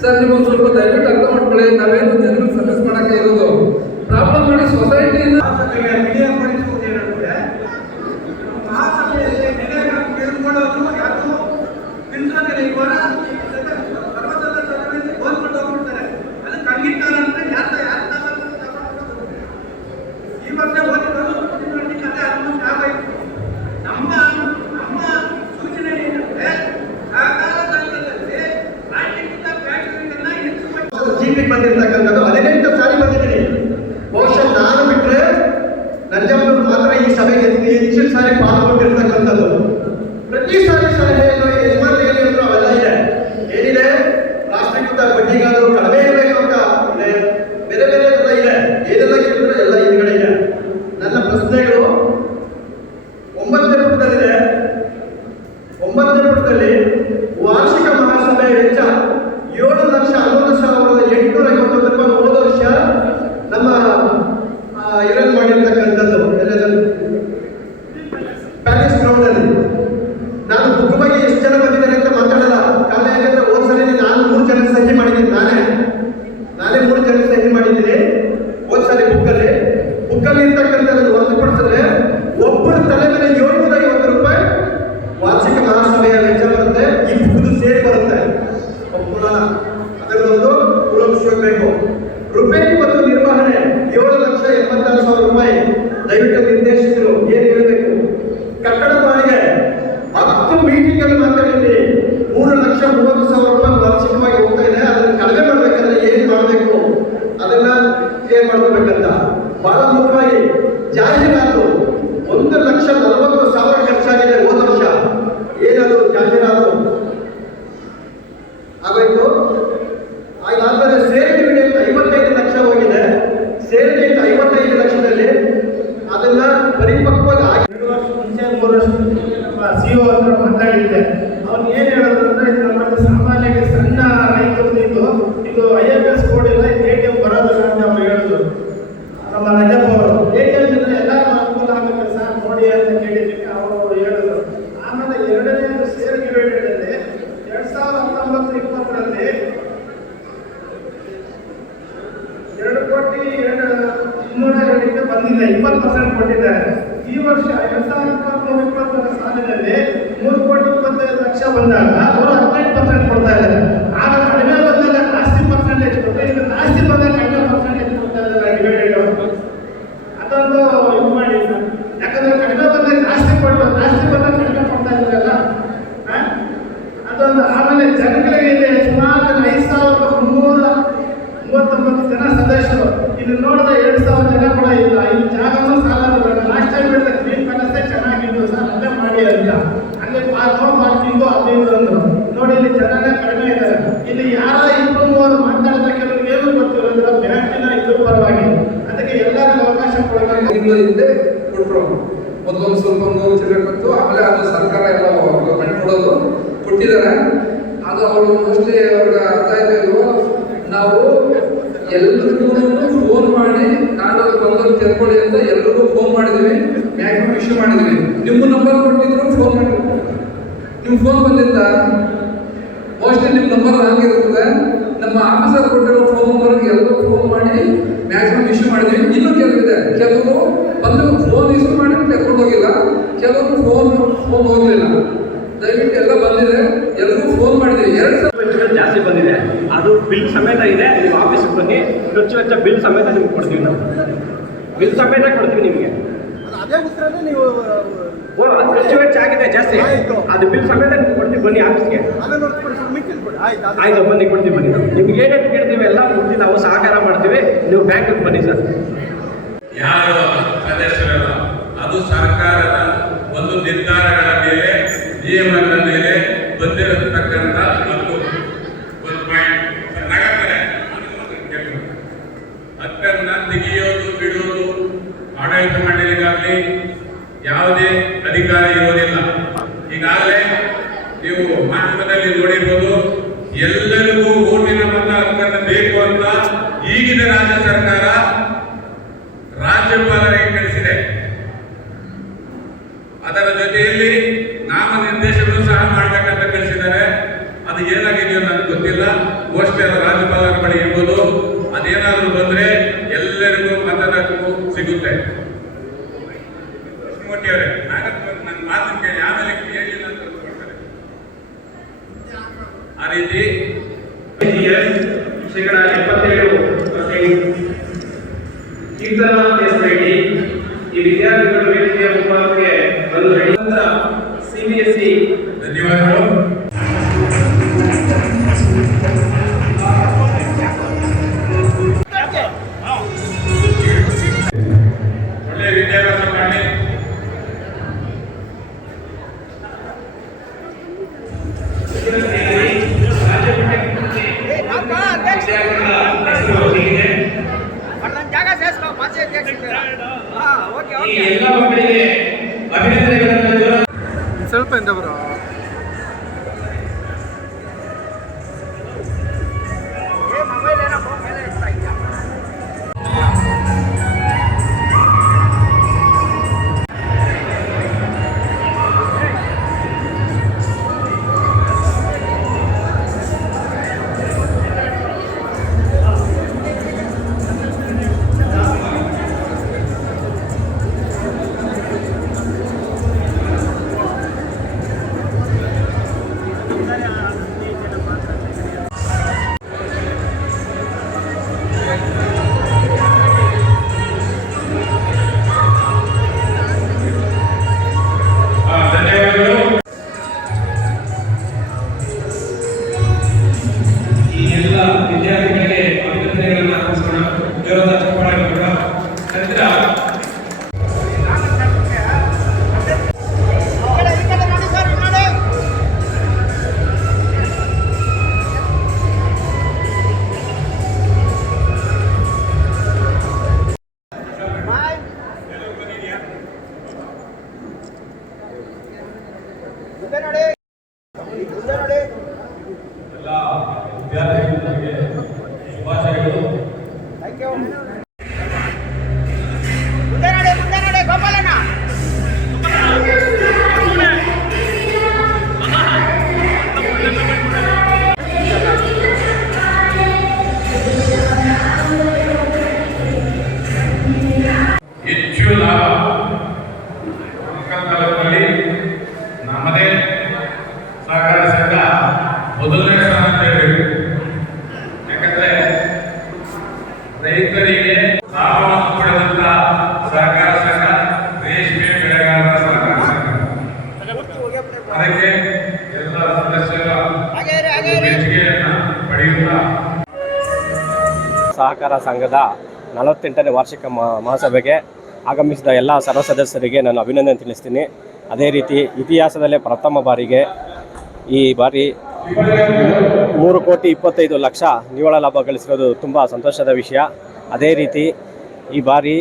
Sir ನಿಮಗೆ ಸ್ವಲ್ಪ ದಯವಿಟ್ಟು ಅರ್ಥ ಮಾಡ್ಕೊಳ್ಳಿ. ನಾವೇನು ಜನರಲ್ ಸರ್ವಿಸ್ ಮಾಡಕ್ಕೆ ಇರೋದು. ಪ್ರಾಬ್ಲಮ್ ಮಾಡಿ ಸೊಸೈಟಿಯಿಂದ Gracias. ಕೊಟ್ಟಿದ್ದಾರೆ. ಆಗ ಅವರು ಮೋಸ್ಟ್ಲಿ ಅವ್ರಿಗೆ ಅರ್ಥ ಆಯ್ತು ನಾವು ಎಲ್ರಿಗೂ ಫೋನ್ ಮಾಡಿ, ನಾನು ಬಂದ್ರೆ ತೆರ್ಕೊಳ್ಳಿ ಅಂತ ಎಲ್ರಿಗೂ ಫೋನ್ ಮಾಡಿದ್ವಿ. ಮ್ಯಾಕ್ಸಿಮಮ್ ಇಶ್ಯೂ ಮಾಡಿದ್ವಿ. ನಿಮ್ಮ ನಂಬರ್ ಕೊಟ್ಟಿದ್ರು ಫೋನ್ ಮಾಡಿ. ನಿಮ್ಮ ಫೋನ್ ಬಂದಿತ್ತ? ಮೋಸ್ಟ್ಲಿ ನಿಮ್ಮ ನಂಬರ್ ಹಾಕಿರ್ತದೆ ನಮ್ಮ ಆಫೀಸರ್ ಕೊಟ್ಟಿರೋ ಫೋನ್ ನಂಬರ್ ಖರ್ಚು ವೆಚ್ಚ ಆಗಿದೆ ಜಾಸ್ತಿ. ಅದು ಬಿಲ್ ಸಮೇತ ನೀವು ಕೊಡ್ತೀವಿ ಬನ್ನಿ ಆಫೀಸ್ಗೆ. ಆಯ್ತು ಬನ್ನಿ ಕೊಡ್ತೀವಿ ಬನ್ನಿ. ನಿಮ್ಗೆ ಏನೇನು ಕೇಳ್ತೀವಿ ಎಲ್ಲ ಮುಂದೆ ನಾವು ಸಹಕಾರ ಮಾಡ್ತೀವಿ. ನೀವು ಬ್ಯಾಂಕಿಗೆ ಬನ್ನಿ ಸರ್. ಯಾರು ಸದಸ್ಯರಲ್ಲ ಅದು ಸರ್ಕಾರದ ಒಂದು ನಿರ್ಧಾರಗಳ ಮೇಲೆ ನಿಯಮಗಳ ಮೇಲೆ ಬಂದಿರತಕ್ಕಂಥ అనేది ಸ್ವಲ್ಪ ಎಂತ ಬರೋ ಮುಂದೆ ನಡೆ ಮುಂದೆ ನಡೆ ಗೋಪಾಲಣ್ಣ ಹೆಚ್ಚು ಲಾಭ ಸಹಕಾರ ಸಂಘದ ನಲವತ್ತೆಂಟನೇ ವಾರ್ಷಿಕ ಮಹಾಸಭೆಗೆ ಆಗಮಿಸಿದ ಎಲ್ಲ ಸರ್ವ ಸದಸ್ಯರಿಗೆ ನಾನು ಅಭಿನಂದನೆ ತಿಳಿಸ್ತೀನಿ. ಅದೇ ರೀತಿ ಇತಿಹಾಸದಲ್ಲೇ ಪ್ರಥಮ ಬಾರಿಗೆ ಈ ಬಾರಿ ಮೂರು ಕೋಟಿ ಇಪ್ಪತ್ತೈದು ಲಕ್ಷ ನಿವ್ವಳ ಲಾಭ ಗಳಿಸಿರೋದು ತುಂಬ ಸಂತೋಷದ ವಿಷಯ. ಅದೇ ರೀತಿ ಈ ಬಾರಿ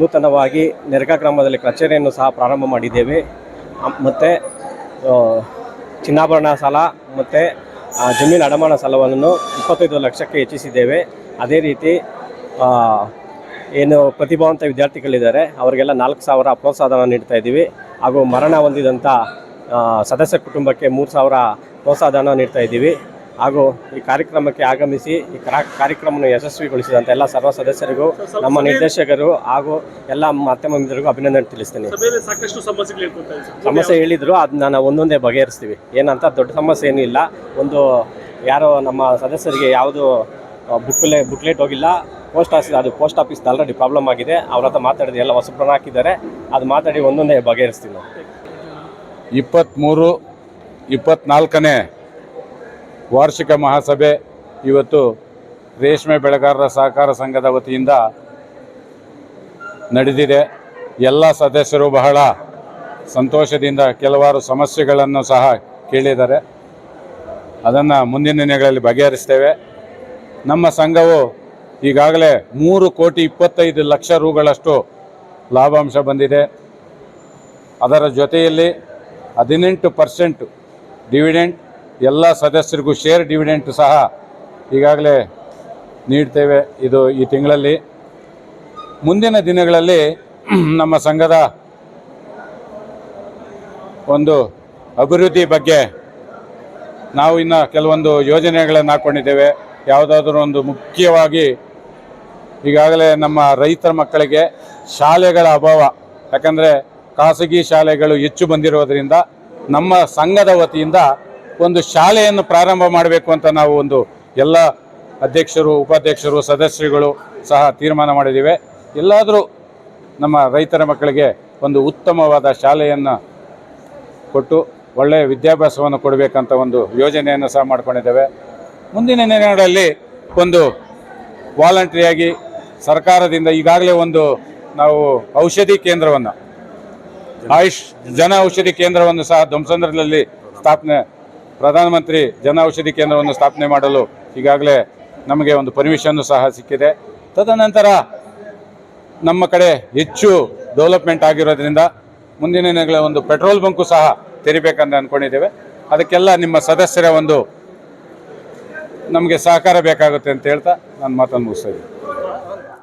ನೂತನವಾಗಿ ನೆರಗ ಗ್ರಾಮದಲ್ಲಿ ಕಚೇರಿಯನ್ನು ಸಹ ಪ್ರಾರಂಭ ಮಾಡಿದ್ದೇವೆ. ಮತ್ತು ಚಿನ್ನಾಭರಣ ಸಾಲ ಮತ್ತು ಜಮೀನು ಅಡಮಾನ ಸಾಲವನ್ನು ಇಪ್ಪತ್ತೈದು ಲಕ್ಷಕ್ಕೆ ಹೆಚ್ಚಿಸಿದ್ದೇವೆ. ಅದೇ ರೀತಿ ಏನು ಪ್ರತಿಭಾವಂತ ವಿದ್ಯಾರ್ಥಿಗಳಿದ್ದಾರೆ ಅವರಿಗೆಲ್ಲ ನಾಲ್ಕು ಸಾವಿರ ಪ್ರೋತ್ಸಾಹನ ನೀಡ್ತಾ ಇದ್ದೀವಿ. ಹಾಗೂ ಮರಣ ಹೊಂದಿದಂಥ ಸದಸ್ಯ ಕುಟುಂಬಕ್ಕೆ ಮೂರು ಸಾವಿರ ಪ್ರೋತ್ಸಾಹನ ನೀಡ್ತಾ ಇದ್ದೀವಿ. ಹಾಗೂ ಈ ಕಾರ್ಯಕ್ರಮಕ್ಕೆ ಆಗಮಿಸಿ ಈ ಕರಾ- ಕಾರ್ಯಕ್ರಮವನ್ನು ಯಶಸ್ವಿಗೊಳಿಸಿದಂಥ ಎಲ್ಲ ಸರ್ವ ಸದಸ್ಯರಿಗೂ ನಮ್ಮ ನಿರ್ದೇಶಕರು ಹಾಗೂ ಎಲ್ಲ ಮಾಧ್ಯಮ ಮಿತ್ರರಿಗೂ ಅಭಿನಂದನೆ ತಿಳಿಸ್ತೀನಿ. ಸಾಕಷ್ಟು ಸಮಸ್ಯೆ ಹೇಳಿದ್ರು ಅದನ್ನ ನಾವು ಒಂದೊಂದೇ ಬಗೆಹರಿಸ್ತೀವಿ. ಏನಂತ ದೊಡ್ಡ ಸಮಸ್ಯೆ ಏನೂ ಇಲ್ಲ. ಒಂದು ಯಾರೋ ನಮ್ಮ ಸದಸ್ಯರಿಗೆ ಯಾವುದು ಬುಕ್ಲೆ ಬುಕ್ಲೆಟ್ ಹೋಗಿಲ್ಲ. ಪೋಸ್ಟ್ ಆಫೀಸ್ ಅದು ಪೋಸ್ಟ್ ಆಫೀಸ್ ಆಲ್ರೆಡಿ ಪ್ರಾಬ್ಲಮ್ ಆಗಿದೆ. ಅವ್ರ ಹತ್ರ ಮಾತಾಡಿದ್ರೆ ಎಲ್ಲ ಹೊಸಬ್ರನ್ನ ಹಾಕಿದ್ದಾರೆ. ಅದು ಮಾತಾಡಿ ಒಂದೊಂದೇ ಬಗೆಹರಿಸ್ತೀವಿ ನಾವು ಇಪ್ಪತ್ತ್ಮೂರು ಇಪ್ಪತ್ತ್ನಾಲ್ಕನೇ ವಾರ್ಷಿಕ ಮಹಾಸಭೆ ಇವತ್ತು ರೇಷ್ಮೆ ಬೆಳೆಗಾರರ ಸಹಕಾರ ಸಂಘದ ವತಿಯಿಂದ ನಡೆದಿದೆ. ಎಲ್ಲ ಸದಸ್ಯರು ಬಹಳ ಸಂತೋಷದಿಂದ ಕೆಲವಾರು ಸಮಸ್ಯೆಗಳನ್ನು ಸಹ ಕೇಳಿದ್ದಾರೆ. ಅದನ್ನು ಮುಂದಿನ ದಿನಗಳಲ್ಲಿ ಬಗೆಹರಿಸ್ತೇವೆ. ನಮ್ಮ ಸಂಘವು ಈಗಾಗಲೇ ಮೂರು ಕೋಟಿ ಇಪ್ಪತ್ತೈದು ಲಕ್ಷ ರೂಗಳಷ್ಟು ಲಾಭಾಂಶ ಬಂದಿದೆ. ಅದರ ಜೊತೆಯಲ್ಲಿ ಹದಿನೆಂಟು ಪರ್ಸೆಂಟ್ ಡಿವಿಡೆಂಟ್ ಎಲ್ಲ ಸದಸ್ಯರಿಗೂ ಶೇರ್ ಡಿವಿಡೆಂಟ್ ಸಹ ಈಗಾಗಲೇ ನೀಡ್ತೇವೆ ಇದು ಈ ತಿಂಗಳಲ್ಲಿ. ಮುಂದಿನ ದಿನಗಳಲ್ಲಿ ನಮ್ಮ ಸಂಘದ ಒಂದು ಅಭಿವೃದ್ಧಿ ಬಗ್ಗೆ ನಾವು ಇನ್ನು ಕೆಲವೊಂದು ಯೋಜನೆಗಳನ್ನು ಹಾಕ್ಕೊಂಡಿದ್ದೇವೆ ಯಾವುದಾದ್ರೂ ಒಂದು ಮುಖ್ಯವಾಗಿ ಈಗಾಗಲೇ ನಮ್ಮ ರೈತರ ಮಕ್ಕಳಿಗೆ ಶಾಲೆಗಳ ಅಭಾವ. ಯಾಕಂದರೆ ಖಾಸಗಿ ಶಾಲೆಗಳು ಹೆಚ್ಚು ಬಂದಿರೋದ್ರಿಂದ ನಮ್ಮ ಸಂಘದ ವತಿಯಿಂದ ಒಂದು ಶಾಲೆಯನ್ನು ಪ್ರಾರಂಭ ಮಾಡಬೇಕು ಅಂತ ನಾವು ಒಂದು ಎಲ್ಲ ಅಧ್ಯಕ್ಷರು, ಉಪಾಧ್ಯಕ್ಷರು, ಸದಸ್ಯರುಗಳು ಸಹ ತೀರ್ಮಾನ ಮಾಡಿದ್ದೀವಿ. ಎಲ್ಲಾದರೂ ನಮ್ಮ ರೈತರ ಮಕ್ಕಳಿಗೆ ಒಂದು ಉತ್ತಮವಾದ ಶಾಲೆಯನ್ನು ಕೊಟ್ಟು ಒಳ್ಳೆಯ ವಿದ್ಯಾಭ್ಯಾಸವನ್ನು ಕೊಡಬೇಕಂತ ಒಂದು ಯೋಜನೆಯನ್ನು ಸಹ ಮಾಡ್ಕೊಂಡಿದ್ದೇವೆ. ಮುಂದಿನ ದಿನಗಳಲ್ಲಿ ಒಂದು ವಾಲಂಟ್ರಿಯಾಗಿ ಸರ್ಕಾರದಿಂದ ಈಗಾಗಲೇ ಒಂದು ನಾವು ಔಷಧಿ ಕೇಂದ್ರವನ್ನು, ಆಯುಷ್ ಜನ ಔಷಧಿ ಕೇಂದ್ರವನ್ನು ಸಹ ಧ್ವಂಸಂದ್ರದಲ್ಲಿ ಸ್ಥಾಪನೆ, ಪ್ರಧಾನಮಂತ್ರಿ ಜನ ಔಷಧಿ ಕೇಂದ್ರವನ್ನು ಸ್ಥಾಪನೆ ಮಾಡಲು ಈಗಾಗಲೇ ನಮಗೆ ಒಂದು ಪರ್ಮಿಷನ್ನು ಸಹ ಸಿಕ್ಕಿದೆ. ತದನಂತರ ನಮ್ಮ ಕಡೆ ಹೆಚ್ಚು ಡೆವಲಪ್ಮೆಂಟ್ ಆಗಿರೋದ್ರಿಂದ ಮುಂದಿನ ದಿನಗಳ ಒಂದು ಪೆಟ್ರೋಲ್ ಬಂಕು ಸಹ ತೆರಿಬೇಕಂತ ಅಂದ್ಕೊಂಡಿದ್ದೇವೆ ಅದಕ್ಕೆಲ್ಲ ನಿಮ್ಮ ಸದಸ್ಯರ ಒಂದು ನಮಗೆ ಸಹಕಾರ ಬೇಕಾಗುತ್ತೆ ಅಂತ ಹೇಳ್ತಾ ನಾನು ಮಾತನ್ನು ಮುಗಿಸ್ತಾ